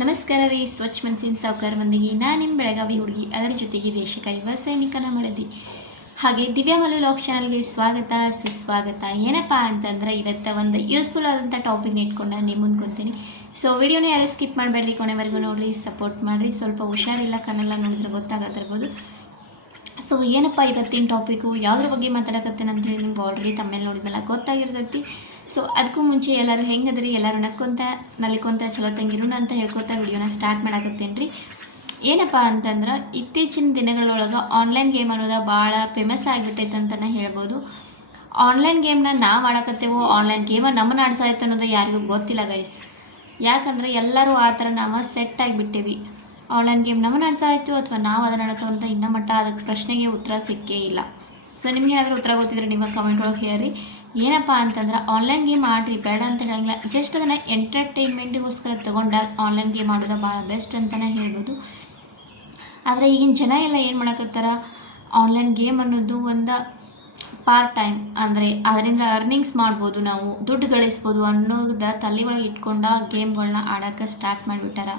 ನಮಸ್ಕಾರ ರೀ. ಸ್ವಚ್ಛ ಮನಸ್ಸಿನ ಸಾವುಕಾರ ಮಂದಿಗೆ ನಾನು ನಿಮ್ಮ ಬೆಳಗಾವಿ ಹುಡುಗಿ, ಅದರ ಜೊತೆಗೆ ದೇಶಕ ಯುವ ಸೈನಿಕನ ಮಡದಿ. ಹಾಗೆ ದಿವ್ಯಾ ಮಲ್ಲು ಲಾಗ್ ಚಾನಲ್ಗೆ ಸ್ವಾಗತ ಸುಸ್ವಾಗತ. ಏನಪ್ಪ ಅಂತಂದ್ರೆ ಇವತ್ತು ಒಂದು ಯೂಸ್ಫುಲ್ ಆದಂಥ ಟಾಪಿಕ್ನ ಇಟ್ಕೊಂಡು ನಿಮ್ಮ ಮುಂದೆ ಕೊಡ್ತೀನಿ. ಸೊ ವಿಡಿಯೋನ ಯಾರು ಸ್ಕಿಪ್ ಮಾಡಬೇಡ್ರಿ, ಕೊನೆವರೆಗೂ ನೋಡಿರಿ, ಸಪೋರ್ಟ್ ಮಾಡಿರಿ. ಸ್ವಲ್ಪ ಹುಷಾರಿಲ್ಲ, ಕಣ್ಣೆಲ್ಲ ನೋಡಿದ್ರೆ ಗೊತ್ತಾಗತ್ತಿರ್ಬೋದು. ಸೊ ಏನಪ್ಪ ಇವತ್ತಿನ ಟಾಪಿಕು, ಯಾವುದ್ರ ಬಗ್ಗೆ ಮಾತಾಡಕತ್ತೇನೆ ಅಂತೇಳಿ ನಿಮ್ಗೆ ಆಲ್ರೆಡಿ ತಮ್ಮೇಲೆ ನೋಡಿದ್ಮೇಲೆ ಗೊತ್ತಾಗಿರ್ತೈತಿ. ಸೊ ಅದಕ್ಕೂ ಮುಂಚೆ ಎಲ್ಲರೂ ಹೆಂಗದ್ರಿ, ಎಲ್ಲರೂ ನಕ್ಕೊಂತ ನಲಿಕೊಂತ ಚಲೋ ತಂಗಿರು ಅಂತ ಹೇಳ್ಕೊತಾ ವಿಡಿಯೋನ ಸ್ಟಾರ್ಟ್ ಮಾಡಾಕತ್ತೇನೆ ರೀ. ಏನಪ್ಪ ಅಂತಂದ್ರೆ ಇತ್ತೀಚಿನ ದಿನಗಳೊಳಗೆ ಆನ್ಲೈನ್ ಗೇಮ್ ಅನ್ನೋದು ಭಾಳ ಫೇಮಸ್ ಆಗಿಬಿಟ್ಟೈತೆ ಅಂತಲೇ ಹೇಳ್ಬೋದು. ಆನ್ಲೈನ್ ಗೇಮ್ನ ನಾವು ಆಡಕತ್ತೇವೋ, ಆನ್ಲೈನ್ ಗೇಮ ನಮ್ಮನ್ನು ಆಡ್ಸಾಯ್ತು ಅನ್ನೋದು ಯಾರಿಗೂ ಗೊತ್ತಿಲ್ಲ ಗೈಸ್. ಯಾಕಂದರೆ ಎಲ್ಲರೂ ಆ ಥರ ನಾವು ಸೆಟ್ ಆಗಿಬಿಟ್ಟೇವಿ. ಆನ್ಲೈನ್ ಗೇಮ್ ನಮ್ಮನ್ನು ಆಡ್ಸಾಯ್ತು ಅಥವಾ ನಾವು ಅದನ್ನು ಆಡತ್ತೋ ಅಂತ ಇನ್ನೂ ಮಟ್ಟ ಅದಕ್ಕೆ ಪ್ರಶ್ನೆಗೆ ಉತ್ತರ ಸಿಕ್ಕೇ ಇಲ್ಲ. ಸೊ ನಿಮಗೆ ಏನಾದರೂ ಉತ್ತರ ಗೊತ್ತಿದ್ರೆ ನಿಮ್ಮ ಕಮೆಂಟ್ ಒಳಗೆ ಹೇಳಿ. ಏನಪ್ಪ ಅಂತಂದ್ರೆ ಆನ್ಲೈನ್ ಗೇಮ್ ಆಡ್ರಿ, ಬೇಡ ಅಂತ ಹೇಳಂಗಿಲ್ಲ. ಜಸ್ಟ್ ಅದನ್ನು ಎಂಟರ್ಟೈನ್ಮೆಂಟಿಗೋಸ್ಕರ ತೊಗೊಂಡಾಗ ಆನ್ಲೈನ್ ಗೇಮ್ ಆಡೋದು ಭಾಳ ಬೆಸ್ಟ್ ಅಂತಲೇ ಹೇಳ್ಬೋದು. ಆದರೆ ಈಗಿನ ಜನ ಎಲ್ಲ ಏನು ಮಾಡಕತ್ತಾರ, ಆನ್ಲೈನ್ ಗೇಮ್ ಅನ್ನೋದು ಒಂದು ಪಾರ್ಟ್ ಟೈಮ್, ಅಂದರೆ ಅದರಿಂದ ಅರ್ನಿಂಗ್ಸ್ ಮಾಡ್ಬೋದು, ನಾವು ದುಡ್ಡು ಗಳಿಸ್ಬೋದು ಅನ್ನೋದ ತಲೆ ಒಳಗೆ ಇಟ್ಕೊಂಡು ಗೇಮ್ಗಳನ್ನ ಆಡೋಕ್ಕೆ ಸ್ಟಾರ್ಟ್ ಮಾಡಿಬಿಟ್ಟಾರ.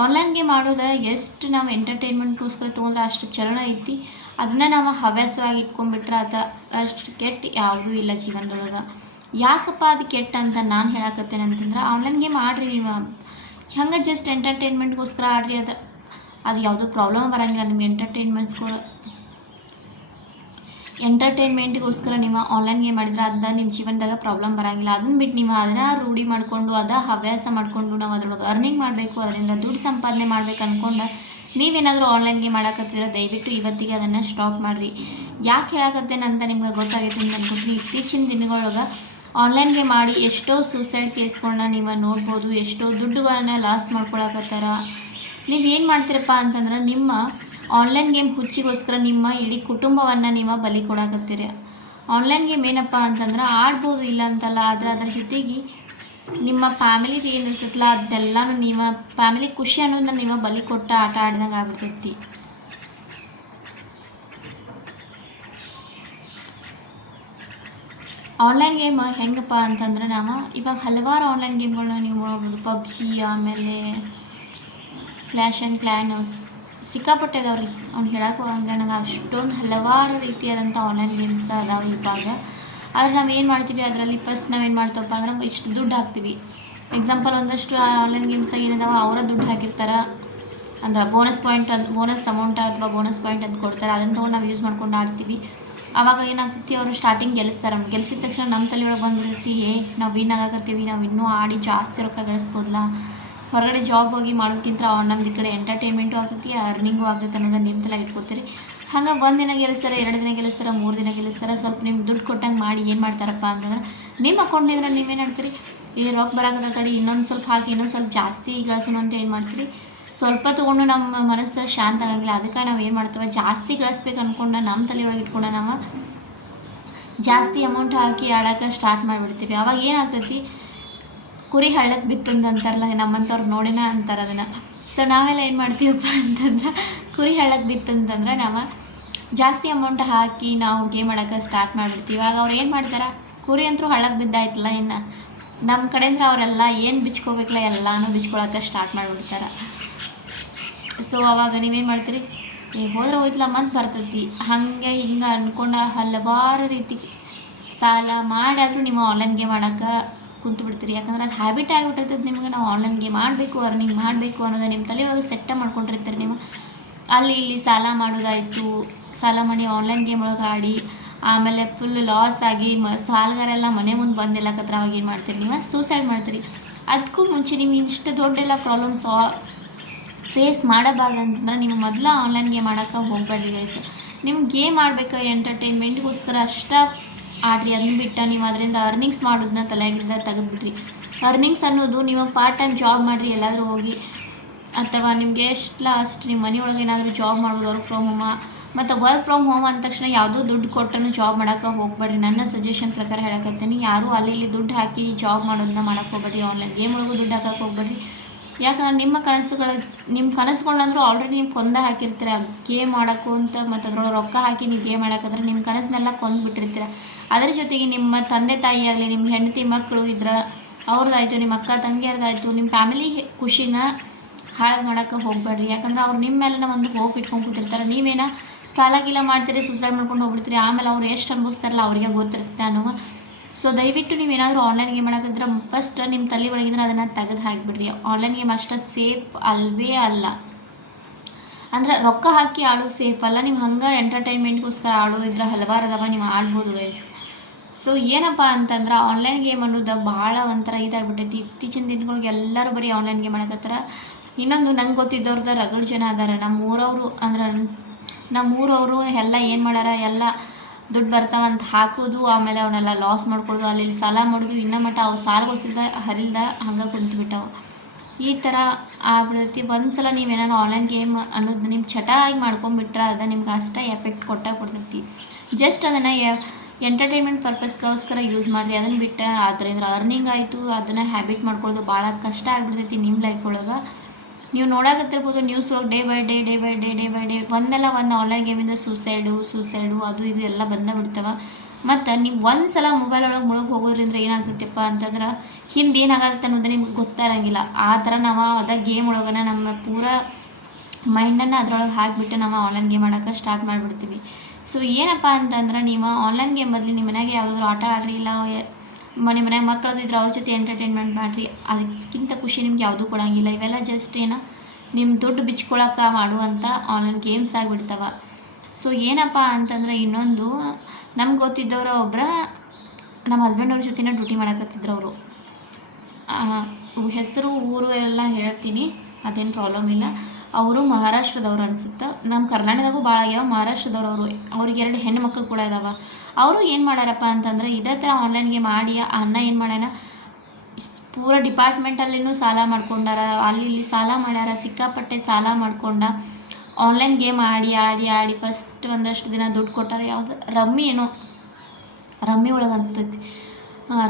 ಆನ್ಲೈನ್ ಗೇಮ್ ಆಡೋದ್ರೆ ಎಷ್ಟು ನಾವು ಎಂಟರ್ಟೈನ್ಮೆಂಟ್ಗೋಸ್ಕರ ತೊಗೊಂಡ್ರೆ ಅಷ್ಟು ಚಲನ ಐತಿ. ಅದನ್ನು ನಾವು ಹವ್ಯಾಸವಾಗಿ ಇಟ್ಕೊಂಡ್ಬಿಟ್ರೆ ಅಷ್ಟು ಕೆಟ್ಟ ಯಾವುದೂ ಇಲ್ಲ ಜೀವನದೊಳಗೆ. ಯಾಕಪ್ಪ ಅದು ಕೆಟ್ಟ ಅಂತ ನಾನು ಹೇಳಕತ್ತೇನೆ ಅಂತಂದ್ರೆ, ಆನ್ಲೈನ್ ಗೇಮ್ ಆಡ್ರಿ ನೀವು, ಹಂಗೆ ಜಸ್ಟ್ ಎಂಟರ್ಟೈನ್ಮೆಂಟ್ಗೋಸ್ಕರ ಆಡ್ರಿ. ಅದು ಯಾವುದೂ ಪ್ರಾಬ್ಲಮ್ ಬರೋಂಗಿಲ್ಲ. ನಿಮ್ಗೆ ಎಂಟರ್ಟೈನ್ಮೆಂಟಿಗೋಸ್ಕರ ನೀವು ಆನ್ಲೈನ್ ಗೇಮ್ ಮಾಡಿದ್ರೆ ಅದು ನಿಮ್ಮ ಜೀವನದಾಗ ಪ್ರಾಬ್ಲಮ್ ಬರೋಂಗಿಲ್ಲ. ಅದನ್ನು ಬಿಟ್ಟು ನೀವು ಅದನ್ನು ರೂಢಿ ಮಾಡಿಕೊಂಡು ಹವ್ಯಾಸ ಮಾಡಿಕೊಂಡು ನಾವು ಅದ್ರೊಳಗೆ ಅರ್ನಿಂಗ್ ಮಾಡಬೇಕು, ಅದರಿಂದ ದುಡ್ಡು ಸಂಪಾದನೆ ಮಾಡ್ಬೇಕು ಅಂದ್ಕೊಂಡು ನೀವೇನಾದರೂ ಆನ್ಲೈನ್ ಗೇಮ್ ಆಡಕತ್ತಿದ್ರೆ ದಯವಿಟ್ಟು ಇವತ್ತಿಗೆ ಅದನ್ನು ಸ್ಟಾಪ್ ಮಾಡಿರಿ. ಯಾಕೆ ಹೇಳಕತ್ತೇನೆ ಅಂತ ನಿಮ್ಗೆ ಗೊತ್ತಾಗೈತೆ ಅಂತ ಅನ್ಕೊತೀನಿ. ಇತ್ತೀಚಿನ ದಿನಗಳೊಳಗೆ ಆನ್ಲೈನ್ ಗೇಮ್ ಮಾಡಿ ಎಷ್ಟೋ ಸೂಸೈಡ್ ಕೇಸ್ಗಳನ್ನ ನೀವು ನೋಡ್ಬೋದು, ಎಷ್ಟೋ ದುಡ್ಡುಗಳನ್ನ ಲಾಸ್ ಮಾಡ್ಕೊಳಕತ್ತಾರ. ನೀವು ಏನು ಮಾಡ್ತೀರಪ್ಪ ಅಂತಂದ್ರೆ, ನಿಮ್ಮ ಆನ್ಲೈನ್ ಗೇಮ್ ಹುಚ್ಚಿಗೋಸ್ಕರ ನಿಮ್ಮ ಇಡೀ ಕುಟುಂಬವನ್ನು ನೀವು ಬಲಿ ಕೊಡಾಕತ್ತೀರಿ. ಆನ್ಲೈನ್ ಗೇಮ್ ಏನಪ್ಪ ಅಂತಂದ್ರೆ ಆಡ್ಬೋದು, ಇಲ್ಲ ಅಂತಲ್ಲ, ಆದರೆ ಅದರ ಜೊತೆಗೆ ನಿಮ್ಮ ಫ್ಯಾಮಿಲಿದು ಏನಿರ್ತೈತಲ್ಲ ಅದೆಲ್ಲನೂ ನೀವು ಫ್ಯಾಮಿಲಿ ಖುಷಿ ಅನ್ನೋದನ್ನ ನೀವು ಬಲಿ ಕೊಟ್ಟು ಆಟ ಆಡ್ದಂಗೆ ಆಗ್ಬಿಡ್ತೈತಿ. ಆನ್ಲೈನ್ ಗೇಮ್ ಹೆಂಗಪ್ಪ ಅಂತಂದ್ರೆ, ನಾವು ಇವಾಗ ಹಲವಾರು ಆನ್ಲೈನ್ ಗೇಮ್ಗಳನ್ನ ನೀವು ನೋಡ್ಬೋದು. ಪಬ್ಜಿ, ಆಮೇಲೆ ಕ್ಲ್ಯಾಶ್ ಆ್ಯಂಡ್ ಕ್ಲ್ಯಾನ್ ಸಿಕ್ಕಾಪಟ್ಟೆ ಅದಾವ್ರಿ. ಅವ್ನು ಹೇಳಕ್ಕೆ ಹೋಗಂಗಿಲ್ಲ. ನನಗೆ ಅಷ್ಟೊಂದು ಹಲವಾರು ರೀತಿಯಾದಂಥ ಆನ್ಲೈನ್ ಗೇಮ್ಸ್ ಅದಾವೆ ಇವಾಗ. ಆದರೆ ನಾವು ಏನು ಮಾಡ್ತೀವಿ, ಅದರಲ್ಲಿ ಫಸ್ಟ್ ನಾವೇನು ಮಾಡ್ತೀವಪ್ಪ ಅಂದ್ರೆ ಇಷ್ಟು ದುಡ್ಡು ಹಾಕ್ತೀವಿ. ಎಕ್ಸಾಂಪಲ್ ಒಂದಷ್ಟು ಆನ್ಲೈನ್ ಗೇಮ್ಸ್ದಾಗ ಏನಿದಾವೆ ಅವರ ದುಡ್ಡು ಹಾಕಿರ್ತಾರೆ, ಅಂದ್ರೆ ಬೋನಸ್ ಅಮೌಂಟ್ ಅಥವಾ ಬೋನಸ್ ಪಾಯಿಂಟ್ ಅಂತ ಕೊಡ್ತಾರೆ. ಅದನ್ನು ತೊಗೊಂಡು ನಾವು ಯೂಸ್ ಮಾಡ್ಕೊಂಡು ಆಡ್ತೀವಿ. ಆವಾಗ ಏನಾಗ್ತೈತಿ, ಅವರು ಸ್ಟಾರ್ಟಿಂಗ್ ಗೆಲ್ಲಿಸಿದ ತಕ್ಷಣ ನಮ್ಮ ತಲೆಯೊಳಗೆ ಬಂದ್ಬಿಡ್ತೈತಿ, ನಾವು ವಿನ್ ಆಗಾಕತ್ತೀವಿ, ನಾವು ಇನ್ನೂ ಆಡಿ ಜಾಸ್ತಿ ರೊಕ್ಕ ಗಳಿಸ್ಬೋದಲ್ಲ, ಹೊರಗಡೆ ಜಾಬ್ ಹೋಗಿ ಮಾಡೋಕ್ಕಿಂತ ನಮ್ದು ಈ ಕಡೆ ಎಂಟರ್ಟೈನ್ಮೆಂಟು ಆಗ್ತೈತಿ, ಅರ್ನಿಂಗು ಆಗ್ತೈತೆ ಅನ್ನೋದನ್ನ ನಿಮ್ಮ ತಲೆ ಇಟ್ಕೊತೀರಿ. ಹಂಗೆ ಒಂದು ದಿನ ಗೆಲ್ಲಿಸ್ತಾರೆ, 2 ದಿನ ಗೆಲ್ಲಿಸ್ತಾರೆ, 3 ದಿನ ಗೆಲ್ಲಿಸ್ತಾರೆ. ಸ್ವಲ್ಪ ನಿಮ್ಗೆ ದುಡ್ಡು ಕೊಟ್ಟಂಗೆ ಮಾಡಿ ಏನು ಮಾಡ್ತಾರಪ್ಪ ಅಂತಂದ್ರೆ, ನಿಮ್ಮ ಅಕೌಂಟ್ನಿಂದ ನೀವೇನು ಮಾಡ್ತೀರಿ, ಈ ರೊಕ್ಕ ಬರೋಕತ್ತ ತಡಿ ಇನ್ನೊಂದು ಸ್ವಲ್ಪ ಹಾಕಿ ಇನ್ನೊಂದು ಸ್ವಲ್ಪ ಜಾಸ್ತಿ ಗಳಿಸೋಣ ಅಂತ ಏನು ಮಾಡ್ತೀರಿ, ಸ್ವಲ್ಪ ತೊಗೊಂಡು ನಮ್ಮ ಮನಸ್ಸು ಶಾಂತ ಆಗಂಗಿಲ್ಲ. ಅದಕ್ಕೆ ನಾವು ಏನು ಮಾಡ್ತೇವೆ, ಜಾಸ್ತಿ ಗಳಿಸ್ಬೇಕು ಅಂದ್ಕೊಂಡು ನಮ್ಮ ತಲೆಯೊಳಗೆ ಇಟ್ಕೊಂಡು ನಾವು ಜಾಸ್ತಿ ಅಮೌಂಟ್ ಹಾಕಿ ಆಡೋಕ್ಕೆ ಸ್ಟಾರ್ಟ್ ಮಾಡಿಬಿಡ್ತೀವಿ. ಆವಾಗ ಏನಾಗ್ತೈತಿ, ಕುರಿ ಹಳ್ಳಕ್ಕೆ ಬಿತ್ತಂದ್ರೆ ಅಂತಾರಲ್ಲ, ನಮ್ಮಂಥವ್ರು ನೋಡಿನ ಅಂತಾರೆ ಅದನ್ನು. ಸೊ ನಾವೆಲ್ಲ ಏನು ಮಾಡ್ತೀವಪ್ಪ ಅಂತಂದ್ರೆ, ಕುರಿ ಹಳ್ಳಕ್ಕೆ ಬಿತ್ತಂತಂದ್ರೆ ನಾವು ಜಾಸ್ತಿ ಅಮೌಂಟ್ ಹಾಕಿ ನಾವು ಗೇಮ್ ಆಡೋಕ್ಕೆ ಸ್ಟಾರ್ಟ್ ಮಾಡಿಬಿಡ್ತೀವಿ. ಇವಾಗ ಅವ್ರು ಏನು ಮಾಡ್ತಾರೆ, ಕುರಿ ಅಂತೂ ಹಳ್ಳಕ್ಕೆ ಬಿದ್ದಾಯ್ತಲ್ಲ, ಇನ್ನು ನಮ್ಮ ಕಡೆಯಿಂದ ಅವರೆಲ್ಲ ಏನು ಬಿಚ್ಕೋಬೇಕಲ್ಲ ಎಲ್ಲನೂ ಬಿಚ್ಕೊಳಕ್ಕೆ ಸ್ಟಾರ್ಟ್ ಮಾಡಿಬಿಡ್ತಾರೆ. ಸೊ ಅವಾಗ ನೀವೇನು ಮಾಡ್ತೀರಿ, ಹೋದ್ರೆ ಹೋಯ್ತಲ್ಲ ಮಂತ್ ಬರ್ತೈತಿ, ಹಾಗೆ ಹಿಂಗೆ ಅಂದ್ಕೊಂಡು ಹಲವಾರು ರೀತಿ ಸಾಲ ಮಾಡಾದರೂ ನೀವು ಆನ್ಲೈನ್ ಗೇಮ್ ಆಡೋಕ್ಕೆ ಕುಂತು ಬಿಡ್ತೀರಿ. ಯಾಕಂದ್ರೆ ಅದು ಹ್ಯಾಬಿಟ್ ಆಗಿಬಿಟ್ಟಿರ್ತದೆ ನಿಮ್ಗೆ. ನಾವು ಆನ್ಲೈನ್ ಗೇಮ್ ಮಾಡಬೇಕು, ಅರ್ನಿಂಗ್ ಮಾಡಬೇಕು ಅನ್ನೋದು ನಿಮ್ಮ ತಲೆಯೊಳಗೆ ಸೆಟ್ಟ ಮಾಡ್ಕೊಂಡಿರ್ತೀರಿ. ನೀವು ಅಲ್ಲಿ ಇಲ್ಲಿ ಸಾಲ ಮಾಡೋದಾಯಿತು, ಸಾಲ ಮಾಡಿ ಆನ್ಲೈನ್ ಗೇಮ್ ಒಳಗೆ ಆಡಿ ಆಮೇಲೆ ಫುಲ್ ಲಾಸ್ ಆಗಿ ಸಾಲಗಾರೆಲ್ಲ ಮನೆ ಮುಂದೆ ಬಂದಿಲ್ಲಕತ್ರ ಅವಾಗ ಏನು ಮಾಡ್ತೀರಿ, ನೀವು ಸೂಸೈಡ್ ಮಾಡ್ತೀರಿ. ಅದಕ್ಕೂ ಮುಂಚೆ ನೀವು ಇಷ್ಟು ದೊಡ್ಡೆಲ್ಲ ಪ್ರಾಬ್ಲಮ್ಸ್ ಫೇಸ್ ಮಾಡಬಾರ್ದು ಅಂತಂದ್ರೆ ನೀವು ಮೊದಲು ಆನ್ಲೈನ್ ಗೇಮ್ ಆಡೋಕ್ಕೆ ಹೋಗ್ಬೇಡ್ರಿ ಗೈಸ್. ನಿಮ್ಗೆ ಗೇಮ್ ಆಡ್ಬೇಕು ಎಂಟರ್ಟೈನ್ಮೆಂಟ್ಗೋಸ್ಕರ ಅಷ್ಟೇ ಆಡ್ರಿ. ಅದನ್ನ ಬಿಟ್ಟು ನೀವು ಅದರಿಂದ ಅರ್ನಿಂಗ್ಸ್ ಮಾಡೋದನ್ನ ತಲೆಯಾಗಿಂದ ತೆಗೆದುಬಿಡ್ರಿ. ಅರ್ನಿಂಗ್ಸ್ ಅನ್ನೋದು ನೀವು ಪಾರ್ಟ್ ಟೈಮ್ ಜಾಬ್ ಮಾಡಿರಿ ಎಲ್ಲಾದರೂ ಹೋಗಿ, ಅಥವಾ ನಿಮಗೆ ಎಷ್ಟು ಲಾಸ್ಟ್ ನಿಮ್ಮ ಮನೆಯೊಳಗೆ ಏನಾದರೂ ಜಾಬ್ ಮಾಡೋದು ವರ್ಕ್ ಫ್ರಮ್ ಹೋಮ. ಮತ್ತು ವರ್ಕ್ ಫ್ರಮ್ ಹೋಮ್ ಅಂದ ತಕ್ಷಣ ಯಾವುದೂ ದುಡ್ಡು ಕೊಟ್ಟನು ಜಾಬ್ ಮಾಡೋಕ್ಕೆ ಹೋಗ್ಬೇಡ್ರಿ. ನನ್ನ ಸಜೆಷನ್ ಪ್ರಕಾರ ಹೇಳಕತ್ತೀನಿ, ಯಾರೂ ಅಲ್ಲಿ ಇಲ್ಲಿ ದುಡ್ಡು ಹಾಕಿ ಜಾಬ್ ಮಾಡೋದನ್ನ ಮಾಡೋಕ್ಕೆ ಹೋಗ್ಬೇಡ್ರಿ. ಆನ್ಲೈನ್ ಗೇಮ್ ಒಳಗೂ ದುಡ್ಡು ಹಾಕೋಕ್ಕೆ ಹೋಗ್ಬೇಡ್ರಿ. ಯಾಕಂದ್ರೆ ನಿಮ್ಮ ಕನಸುಗಳಂದ್ರೂ ಆಲ್ರೆಡಿ ನೀವು ಕೊಂದ ಹಾಕಿರ್ತೀರ ಗೇಮ್ ಆಡೋಕ್ಕೂ ಅಂತ. ಮತ್ತು ಅದ್ರೊಳಗೆ ರೊಕ್ಕ ಹಾಕಿ ನೀವು ಗೇಮ್ ಆಡೋಕ್ಕಂದ್ರೆ ನಿಮ್ಮ ಕನಸನ್ನೆಲ್ಲ ಕೊಂದುಬಿಟ್ಟಿರ್ತೀರ. ಅದರ ಜೊತೆಗೆ ನಿಮ್ಮ ತಂದೆ ತಾಯಿ ಆಗಲಿ, ನಿಮ್ಮ ಹೆಂಡತಿ ಮಕ್ಕಳು ಇದ್ರೆ ಅವ್ರದ್ದಾಯಿತು, ನಿಮ್ಮ ಅಕ್ಕ ತಂಗಿಯರ್ದಾಯಿತು, ನಿಮ್ಮ ಫ್ಯಾಮಿಲಿ ಖುಷಿನ ಹಾಳು ಮಾಡೋಕ್ಕೆ ಹೋಗಬೇಡ್ರಿ. ಯಾಕಂದ್ರೆ ಅವ್ರು ನಿಮ್ಮ ಮೇಲೆ ಒಂದು ಹೋಪ್ ಇಟ್ಕೊಂಡು ಕೂತಿರ್ತಾರೆ. ನೀವೇನ ಸಾಲ ಗೀಲ ಮಾಡ್ತೀರಿ, ಸೂಸೈಡ್ ಮಾಡ್ಕೊಂಡು ಹೋಗ್ಬಿಡ್ತೀರಿ, ಆಮೇಲೆ ಅವ್ರು ಎಷ್ಟು ಅನುಭವಿಸ್ತಾರಲ್ಲ ಅವ್ರಿಗೆ ಗೊತ್ತಿರ್ತೈತೆ ಅನ್ನೋ. ಸೊ ದಯವಿಟ್ಟು ನೀವೇನಾದರೂ ಆನ್ಲೈನ್ ಗೇಮ್ ಮಾಡೋಕ್ಕಿದ್ರೆ ಫಸ್ಟ್ ನಿಮ್ಮ ತಲೆ ಒಳಗಿದ್ರೆ ಅದನ್ನು ತೆಗೆದು ಹಾಕಿಬಿಡ್ರಿ. ಆನ್ಲೈನ್ ಗೇಮ್ ಅಷ್ಟು ಸೇಫ್ ಅಲ್ವೇ ಅಲ್ಲ. ಅಂದ್ರೆ ರೊಕ್ಕ ಹಾಕಿ ಆಡೋದು ಸೇಫ್ ಅಲ್ಲ. ನೀವು ಹಂಗೆ ಎಂಟರ್ಟೈನ್ಮೆಂಟ್ಗೋಸ್ಕರ ಆಡೋದಿದ್ರೆ ಹಲವಾರು ಅದಾವ, ನೀವು ಆಡ್ಬೋದು ಗೈಸ್. ಸೊ ಏನಪ್ಪ ಅಂತಂದ್ರೆ ಆನ್ಲೈನ್ ಗೇಮ್ ಅನ್ನೋದು ಭಾಳ ಒಂಥರ ಇದಾಗ್ಬಿಟ್ಟೈತಿ. ಇತ್ತೀಚಿನ ದಿನಗಳಿಗೆ ಎಲ್ಲರೂ ಬರೀ ಆನ್ಲೈನ್ ಗೇಮ್ ಮಾಡಕತ್ತಾರ. ಇನ್ನೊಂದು ನಂಗೆ ಗೊತ್ತಿದ್ದವ್ರದ್ದು ರಗಡ್ ಜನ ಅದಾರ. ನಮ್ಮೂರವರು ಅಂದ್ರೆ ನಮ್ಮೂರವರು ಎಲ್ಲ ಏನು ಮಾಡ್ಯಾರ, ಎಲ್ಲ ದುಡ್ಡು ಬರ್ತಾವಂತ ಹಾಕೋದು, ಆಮೇಲೆ ಅವನ್ನೆಲ್ಲ ಲಾಸ್ ಮಾಡ್ಕೊಳ್ಳೋದು, ಅಲ್ಲಿ ಸಾಲ ಮಾಡೋದು, ಇನ್ನೂ ಮಟ್ಟ ಅವು ಸಾಲಗೊಳಿಸಿದ ಹರಿಲ್ದ ಹಂಗೆ ಕುಂತ್ಬಿಟ್ಟವು. ಈ ಥರ ಆಗ್ಬಿಡ್ತೈತಿ. ಒಂದು ಸಲ ನೀವೇನಾದ್ರು ಆನ್ಲೈನ್ ಗೇಮ್ ಅನ್ನೋದು ನಿಮ್ಮ ಚಟ ಆಗಿ ಮಾಡ್ಕೊಂಬಿಟ್ರೆ ಅದು ನಿಮ್ಗೆ ಅಷ್ಟೇ ಎಫೆಕ್ಟ್ ಕೊಡ್ತೈತಿ. ಜಸ್ಟ್ ಅದನ್ನು ಎಂಟರ್ಟೈನ್ಮೆಂಟ್ ಪರ್ಪಸ್ಗೋಸ್ಕರ ಯೂಸ್ ಮಾಡಿರಿ. ಅದನ್ನು ಬಿಟ್ಟು ಅದರಿಂದ ಅರ್ನಿಂಗ್ ಆಯಿತು ಅದನ್ನು ಹ್ಯಾಬಿಟ್ ಮಾಡ್ಕೊಳ್ಳೋದು ಭಾಳ ಕಷ್ಟ ಆಗಿಬಿಡ್ತೈತಿ ನಿಮ್ಮ ಲೈಫ್ ಒಳಗೆ. ನೀವು ನೋಡಾಕತ್ತಿರ್ಬೋದು ನ್ಯೂಸ್ ಒಳಗೆ ಡೇ ಬೈ ಡೇ ಒಂದಲ್ಲ ಒಂದು ಆನ್ಲೈನ್ ಗೇಮಿಂದ ಸೂಸೈಡು ಅದು ಇದು ಎಲ್ಲ ಬಿಡ್ತಾವೆ. ಮತ್ತು ನೀವು ಒಂದು ಸಲ ಮೊಬೈಲ್ ಒಳಗೆ ಮುಳುಗಿ ಹೋಗೋದ್ರಿಂದ ಏನಾಗ್ತೈತಪ್ಪ ಅಂತಂದ್ರೆ ಹಿಂದೆ ಏನಾಗತ್ತೆ ಅನ್ನೋದು ನಿಮ್ಗೆ ಗೊತ್ತಾರಂಗಿಲ್ಲ. ಆ ಥರ ನಾವು ಅದ ಗೇಮ್ ಒಳಗನ ನಮ್ಮ ಪೂರ ಮೈಂಡನ್ನು ಅದ್ರೊಳಗೆ ಹಾಕಿಬಿಟ್ಟು ನಾವು ಆನ್ಲೈನ್ ಗೇಮ್ ಆಡೋಕ್ಕೆ ಸ್ಟಾರ್ಟ್ ಮಾಡಿಬಿಡ್ತೀವಿ. ಸೊ ಏನಪ್ಪ ಅಂತಂದ್ರೆ ನೀವು ಆನ್ಲೈನ್ ಗೇಮ್ ಬದಲು ನಿಮ್ಮ ಮನೆಯಾಗೆ ಯಾವುದಾದ್ರು ಆಟ ಆಡ್ರಿ, ಇಲ್ಲ ನಿಮ್ಮ ಮನೆಯಾಗ ಮಕ್ಕಳದು ಇದ್ರೆ ಅವ್ರ ಜೊತೆ ಎಂಟರ್ಟೈನ್ಮೆಂಟ್ ಮಾಡಿರಿ. ಅದಕ್ಕಿಂತ ಖುಷಿ ನಿಮ್ಗೆ ಯಾವುದೂ ಕೊಡೋಂಗಿಲ್ಲ. ಇವೆಲ್ಲ ಜಸ್ಟ್ ನಿಮ್ಮ ದುಡ್ಡು ಬಿಚ್ಕೊಳಕ್ಕೆ ಮಾಡುವಂಥ ಆನ್ಲೈನ್ ಗೇಮ್ಸ್ ಆಗಿಬಿಡ್ತಾವೆ. ಸೊ ಏನಪ್ಪ ಅಂತಂದ್ರೆ ಇನ್ನೊಂದು ನಮ್ಗೆ ಗೊತ್ತಿದ್ದವರು ನಮ್ಮ ಹಸ್ಬೆಂಡ್ ಅವ್ರ ಜೊತೆನೇ ಡ್ಯೂಟಿ ಮಾಡಕತ್ತಿದ್ರು. ಅವರು ಹೆಸರು ಊರು ಎಲ್ಲ ಹೇಳ್ತೀನಿ, ಅದೇನು ಪ್ರಾಬ್ಲಮ್ ಇಲ್ಲ. ಅವರು ಮಹಾರಾಷ್ಟ್ರದವ್ರು ಅನಿಸುತ್ತೆ. ನಮ್ಮ ಕರ್ನಾಟಕದಾಗೂ ಭಾಳ ಆಗ್ಯಾವ. ಮಹಾರಾಷ್ಟ್ರದವ್ರು ಅವ್ರಿಗೆ 2 ಹೆಣ್ಣು ಮಕ್ಕಳು ಕೂಡ ಇದಾವೆ. ಅವರು ಏನು ಮಾಡ್ಯಾರಪ್ಪ ಅಂತಂದ್ರೆ ಇದೇ ಥರ ಆನ್ಲೈನ್ಗೆ ಮಾಡಿ ಅಣ್ಣ ಏನು ಮಾಡ್ಯಾನ, ಪೂರ ಡಿಪಾರ್ಟ್ಮೆಂಟಲ್ಲಿನೂ ಸಾಲ ಮಾಡ್ಕೊಂಡಾರ, ಅಲ್ಲಿ ಸಾಲ ಮಾಡ್ಯಾರ, ಸಿಕ್ಕಾಪಟ್ಟೆ ಸಾಲ ಮಾಡ್ಕೊಂಡ ಆನ್ಲೈನ್ ಗೇಮ್ ಆಡಿ ಫಸ್ಟ್ ಒಂದಷ್ಟು ದಿನ ದುಡ್ಡು ಕೊಟ್ಟಾರ. ಯಾವುದು ರಮ್ಮಿ ಒಳಗೆ ಅನಿಸ್ತೈತಿ.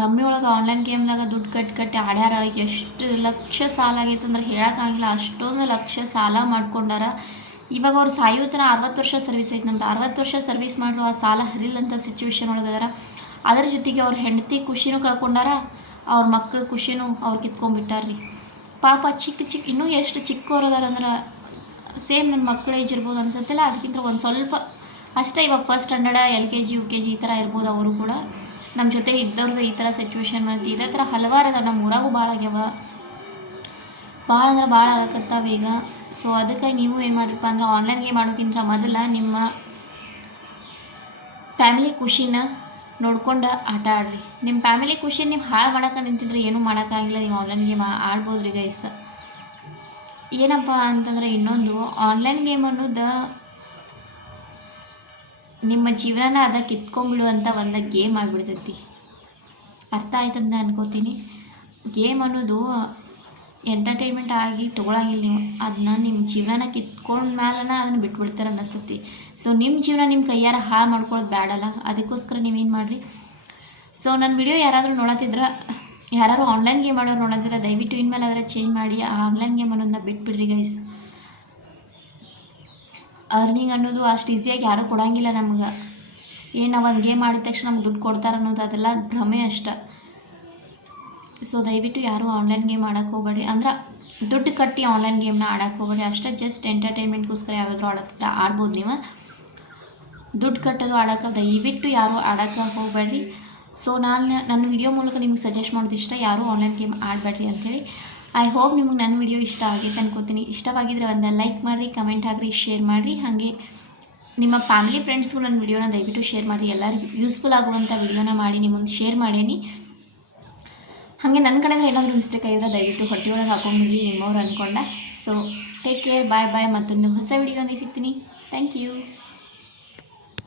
ರಮ್ಮಿ ಒಳಗೆ ಆನ್ಲೈನ್ ಗೇಮ್ದಾಗ ದುಡ್ಡು ಕಟ್ಟಿ ಆಡ್ಯಾರ. ಎಷ್ಟು ಲಕ್ಷ ಸಾಲ ಆಗೈತೆ ಅಂದ್ರೆ ಹೇಳೋಕ್ಕಾಗಿಲ್ಲ. ಅಷ್ಟೊಂದು ಲಕ್ಷ ಸಾಲ ಮಾಡ್ಕೊಂಡಾರ. ಇವಾಗ ಅವ್ರು ಸಾಯೋತನ 60 ವರ್ಷ ಸರ್ವಿಸ್ ಐತೆ. ನಮ್ದು 60 ವರ್ಷ ಸರ್ವಿಸ್ ಮಾಡಿದ್ರು ಆ ಸಾಲ ಹರಿಲ್ಲಂಥ ಸಿಚುವೇಶನ್ ಒಳಗದಾರ. ಅದರ ಜೊತೆಗೆ ಅವ್ರ ಹೆಂಡತಿ ಖುಷಿನೂ ಕಳ್ಕೊಂಡಾರ, ಅವ್ರ ಮಕ್ಳ ಖುಷಿನೂ ಅವ್ರು ಕಿತ್ಕೊಂಡ್ಬಿಟ್ಟಾರ್ರಿ. ಪಾಪ ಚಿಕ್ಕ ಇನ್ನೂ ಎಷ್ಟು ಚಿಕ್ಕವ್ರು ಅದಾರ ಅಂದ್ರೆ ಸೇಮ್ ನನ್ನ ಮಕ್ಕಳ ಏಜ್ ಇರ್ಬೋದು ಅನ್ಸುತ್ತಿಲ್ಲ, ಅದಕ್ಕಿಂತ ಒಂದು ಸ್ವಲ್ಪ ಅಷ್ಟೇ. ಇವಾಗ ಫಸ್ಟ್ ಸ್ಟ್ಯಾಂಡರ್ಡ LKG UKG ಈ ಥರ ಇರ್ಬೋದು. ಅವರು ಕೂಡ ನಮ್ಮ ಜೊತೆ ಇದ್ದವ್ರದ್ದು ಈ ಥರ ಸಿಚುವೇಶನ್ ಮತ್ತು ಇದೇ ಥರ ಹಲವಾರು ಅದಾವ. ನಮ್ಮ ಊರಾಗೂ ಭಾಳ ಆಗ್ಯಾವ, ಭಾಳ ಅಂದ್ರೆ ಭಾಳ ಆಗಕತ್ತಾವ ಈಗ. ಸೊ ಅದಕ್ಕೆ ನೀವು ಏನು ಮಾಡಿರಪ್ಪ ಅಂದ್ರೆ ಆನ್ಲೈನ್ ಗೇಮ್ ಮಾಡೋಕ್ಕಿಂತ ಮೊದಲು ನಿಮ್ಮ ಫ್ಯಾಮಿಲಿ ಖುಷಿನ ನೋಡ್ಕೊಂಡು ಆಟ ಆಡ್ರಿ. ನಿಮ್ಮ ಫ್ಯಾಮಿಲಿ ಖುಷಿ ನೀವು ಹಾಳು ಮಾಡೋಕೆ ನಿಂತಿದ್ರೆ ಏನೂ ಮಾಡೋಕ್ಕಾಗಿಲ್ಲ. ನೀವು ಆನ್ಲೈನ್ ಗೇಮ್ ಆಡ್ಬೋದು ರೀ ಗೈಸ್. ಏನಪ್ಪ ಅಂತಂದರೆ ಇನ್ನೊಂದು ಆನ್ಲೈನ್ ಗೇಮ್ ಅನ್ನೋದು ನಿಮ್ಮ ಜೀವನ ಅದ ಕಿತ್ಕೊಂಡ್ಬಿಡುವಂಥ ಒಂದು ಗೇಮ್ ಆಗಿಬಿಡ್ತೈತಿ. ಅರ್ಥ ಆಯ್ತಂತ ಅನ್ಕೋತೀನಿ. ಗೇಮ್ ಅನ್ನೋದು ಎಂಟರ್ಟೈನ್ಮೆಂಟ್ ಆಗಿ ತೊಗೊಳಂಗಿಲ್ಲ. ನೀವು ಅದನ್ನ ನಿಮ್ಮ ಜೀವನ ಕಿತ್ಕೊಂಡ ಮೇಲೆ ಅದನ್ನು ಬಿಟ್ಬಿಡ್ತಾರೆ ಅನ್ನಿಸ್ತೈತಿ. ಸೊ ನಿಮ್ಮ ಜೀವನ ನಿಮ್ಮ ಕೈಯಾರ ಹಾಳು ಮಾಡ್ಕೊಳ್ಳೋದು ಬೇಡಲ್ಲ. ಅದಕ್ಕೋಸ್ಕರ ನೀವೇನು ಮಾಡಿರಿ. ಸೊ ನನ್ನ ವಿಡಿಯೋ ಯಾರಾದರೂ ನೋಡತ್ತಿದ್ರೆ, ಯಾರು ಆನ್ಲೈನ್ ಗೇಮ್ ಮಾಡೋರು ನೋಡೋದಿಲ್ಲ, ದಯವಿಟ್ಟು ಇನ್ಮೇಲೆ ಆದರೆ ಚೇಂಜ್ ಮಾಡಿ ಆ ಆನ್ಲೈನ್ ಗೇಮ್ ಅನ್ನೋದನ್ನ ಬಿಟ್ಬಿಡ್ರಿ ಗೈಸ್. ಅರ್ನಿಂಗ್ ಅನ್ನೋದು ಅಷ್ಟು ಈಸಿಯಾಗಿ ಯಾರೂ ಕೊಡೋಂಗಿಲ್ಲ ನಮ್ಗೆ. ನಾವು ಒಂದು ಗೇಮ್ ಆಡಿದ ತಕ್ಷಣ ನಮ್ಗೆ ದುಡ್ಡು ಕೊಡ್ತಾರೆ ಅನ್ನೋದು ಅದೆಲ್ಲ ಭ್ರಮೆ ಅಷ್ಟೆ. ಸೊ ದಯವಿಟ್ಟು ಯಾರೂ ಆನ್ಲೈನ್ ಗೇಮ್ ಆಡೋಕ್ಕೆ ಹೋಗ್ಬೇಡಿ. ಅಂದ್ರೆ ದುಡ್ಡು ಕಟ್ಟಿ ಆನ್ಲೈನ್ ಗೇಮ್ನ ಆಡೋಕ್ಕೆ ಹೋಗ್ಬೇಡಿ. ಅಷ್ಟೇ ಜಸ್ಟ್ ಎಂಟರ್ಟೈನ್ಮೆಂಟ್ಗೋಸ್ಕರ ಯಾವ್ದಾದ್ರು ಆಡತ್ತಿದ್ರೆ ಆಡ್ಬೋದು ನೀವು. ದುಡ್ಡು ಕಟ್ಟೋದು ಆಡೋಕ್ಕೆ ದಯವಿಟ್ಟು ಯಾರೂ ಆಡೋಕ್ಕೆ ಹೋಗಬೇಡ್ರಿ. ಸೊ ನನ್ನ ವಿಡಿಯೋ ಮೂಲಕ ನಿಮ್ಗೆ ಸಜೆಸ್ಟ್ ಮಾಡೋದಿಷ್ಟ, ಯಾರೂ ಆನ್ಲೈನ್ ಗೇಮ್ ಆಡಬೇಡ್ರಿ ಅಂಥೇಳಿ. ಐ ಹೋಪ್ ನಿಮಗೆ ನನ್ನ ವಿಡಿಯೋ ಇಷ್ಟ ಆಗೈತೆ ಅನ್ಕೋತೀನಿ. ಇಷ್ಟವಾಗಿದ್ದರೆ ಒಂದು ಲೈಕ್ ಮಾಡಿರಿ, ಕಮೆಂಟ್ ಹಾಕಿರಿ, ಶೇರ್ ಮಾಡಿರಿ. ಹಾಗೆ ನಿಮ್ಮ ಫ್ಯಾಮಿಲಿ ಫ್ರೆಂಡ್ಸ್ಗೂ ನನ್ನ ವಿಡಿಯೋನ ದಯವಿಟ್ಟು ಶೇರ್ ಮಾಡಿರಿ. ಎಲ್ಲರಿಗೂ ಯೂಸ್ಫುಲ್ ಆಗುವಂಥ ವಿಡಿಯೋನ ಮಾಡಿ ನಿಮ್ಮೊಂದು ಶೇರ್ ಮಾಡೀನಿ. ಹಾಗೆ ನನ್ನ ಕಡೆಯಿಂದ ಏನಾದರೂ ಮಿಸ್ಟೇಕ್ ಆಗಿದ್ರೆ ದಯವಿಟ್ಟು ಹೊಟ್ಟೆಯೊಳಗೆ ಹಾಕೊಂಡ್ಬಿಡಿ ನಿಮ್ಮವ್ರು ಅಂದ್ಕೊಂಡ. So take care, bye. ಮತ್ತೊಂದು ಹೊಸ ವಿಡಿಯೋನೇ ಸಿಗ್ತೀನಿ. Thank you.